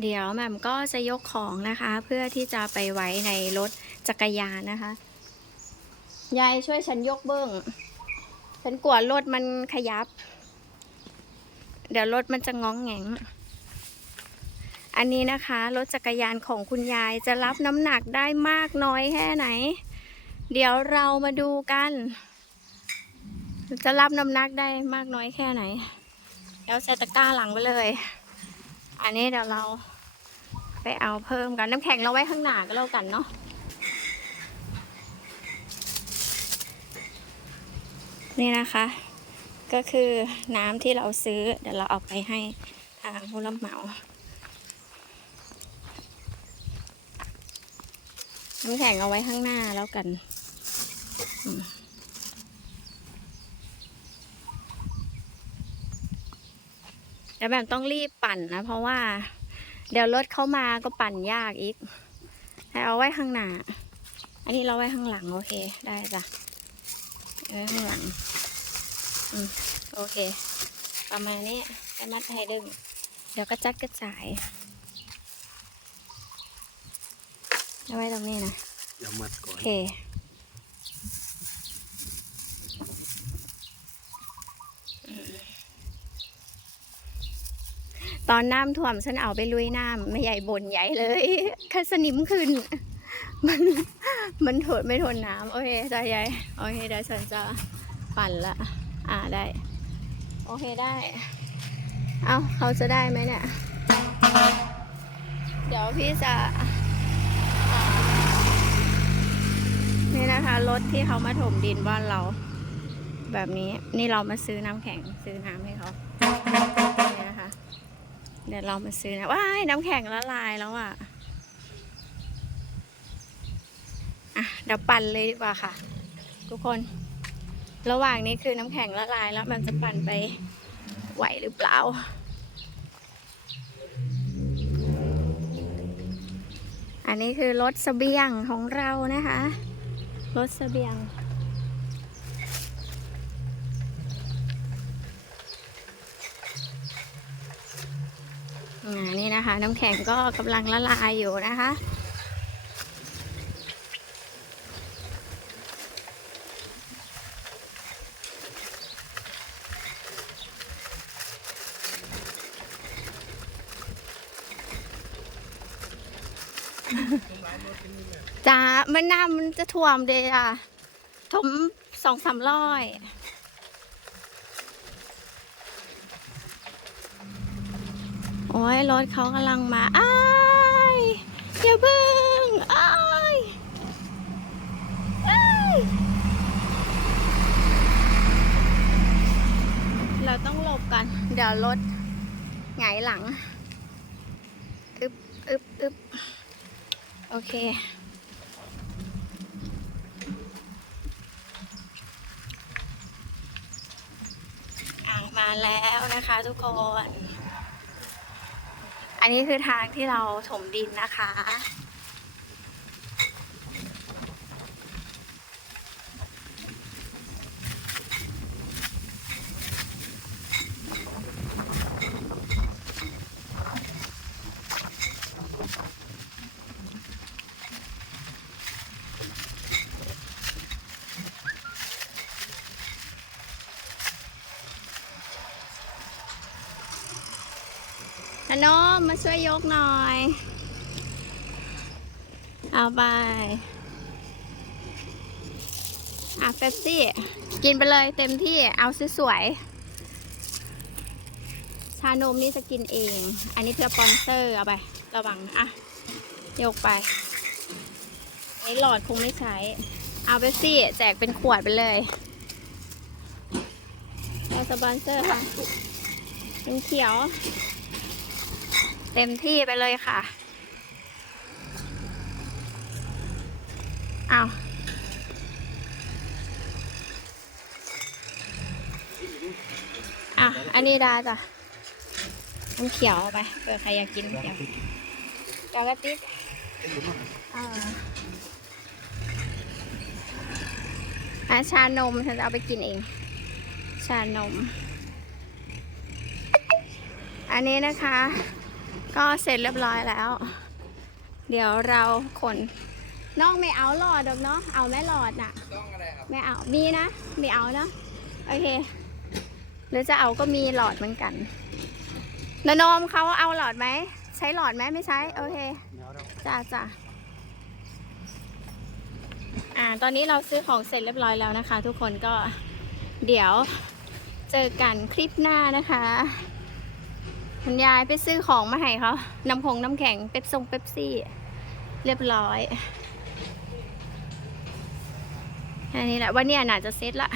เดี๋ยวแหม่มก็จะยกของนะคะ เพื่อที่จะไปไว้ในรถจักรยานนะคะยายช่วยฉันยกเบิ้งฉันกลัวรถมันขยับ เดี๋ยวรถมันจะง้องแงงอันนี้นะคะรถจักรยานของคุณยายจะรับน้ำหนักได้มากน้อยแค่ไหน เดี๋ยวเรามาดูกัน จะรับน้ำหนักได้มากน้อยแค่ไหน แล้วใส่ตะกร้าหลังไปเลย อันนี้เดี๋ยวเรา ไปเอาเพิ่มกันน้ำแข็งเราไว้ข้างหน้าก็แล้วกันเนาะนี่นะคะ ก็คือน้ำที่เราซื้อ เดี๋ยวเราเอาไปให้ทางผู้รับเหมาน้ำแข็งเอาไว้ข้างหน้าแล้วกันอืมเดี๋ยวแบบต้องรีบปั่นนะ เพราะว่า เดี๋ยวรถเข้ามาก็ปั่นยากอีกให้เอาไว้ข้างหน้า อันนี้เราไว้ข้างหลังโอเคได้จ้ะไว้ข้างหลัง อืมโอเค ประมาณนี้ให้มัดให้ดึง เดี๋ยวก็จัดกระจายเอาไว้ตรงนี้นะเดี๋ยวมัดก่อโอนเค ตอนน้ำท่วมฉันเอาไปลุยน้ำไม่ใหญ่บ่นใหญ่เลยแค่สนิมขึ้น มันมันทนไม่ทนน้ำโอเคใจใหญ่โอเคเดี๋ยวฉันจะปั่นละอ่าได้ โอเคได้ เอาเขาจะได้ไหมเนี่ย เดี๋ยวพี่จะนี่นะคะรถที่เขามาถมดินบ้านเรา แบบนี้นี่เรามาซื้อน้ำแข็งซื้อน้ำให้เขา เดี๋ยวเรามาซื้อนะ ว้าย น้ำแข็งละลายแล้วอะ อะ เดี๋ยวปั่นเลยดีกว่าค่ะ ทุกคน ระหว่างนี้คือน้ำแข็งละลายแล้วมันจะปั่นไปไหวหรือเปล่าอันนี้คือรถเสบียงของเรานะคะ รถเสบียง อ่านี่นะคะ น้ำแข็งก็กำลังละลายอยู่นะคะ จ้ามันน้ำมันจะท่วมเดยอะถมสองสามร้อย โอ้ยรถเขากำลังมาอ้ายอย่าเพึ่งอ้ายอ้ายเราต้องหลบกัน เดี๋ยวรถหงายหลังอึบอึบอึบโอเคอะมาแล้วนะคะทุกคน อันนี้คือทางที่เราถมดินนะคะ นนมมาช่วยยกหน่อย เอาไป อะเฟปซี่ กินไปเลยเต็มที่เอาสวยๆชานมนี่จะกินเอง อันนี้เพื่อปอนเซอร์ เอาไประวังอะ ยกไปไอ้หลอดคงไม่ใช้ เอาเฟปซี่ แจกเป็นขวดไปเลยเอาสปอนเซอร์ค่ะเป็นเขียว เต็มที่ไปเลยค่ะ เอาอะ อันนี้ด้จ้ะน้ำเขียวไปเผื่อใครอยากกินน้ำเขียวกากระติกอ่าชานมฉันจะเอาไปกินเอง ชานม อันนี้นะคะ ก็เสร็จเรียบร้อยแล้ว เดี๋ยวเราขนน้องไม่เอาหลอดดอกเนาะเอาแม่หลอดน่ะต้องอะไรครับไม่เอามีนะไม่เอาเนาะโอเค หรือจะเอาก็มีหลอดเหมือนกันนนมเขาเอาหลอดไหมใช้หลอดไหมไม่ใช้โอเคจ้าจ้าอ่าตอนนี้เราซื้อของเสร็จเรียบร้อยแล้วนะคะ ทุกคนก็เดี๋ยวเจอกันคลิปหน้านะคะ คุณยายไปซื้อของมาให้เขาน้ำผงน้ำแข็งเป๊ปซงเป๊ปซี่ เรียบร้อย อันนี้แหละวันนี้น่าจะเซ็ตละ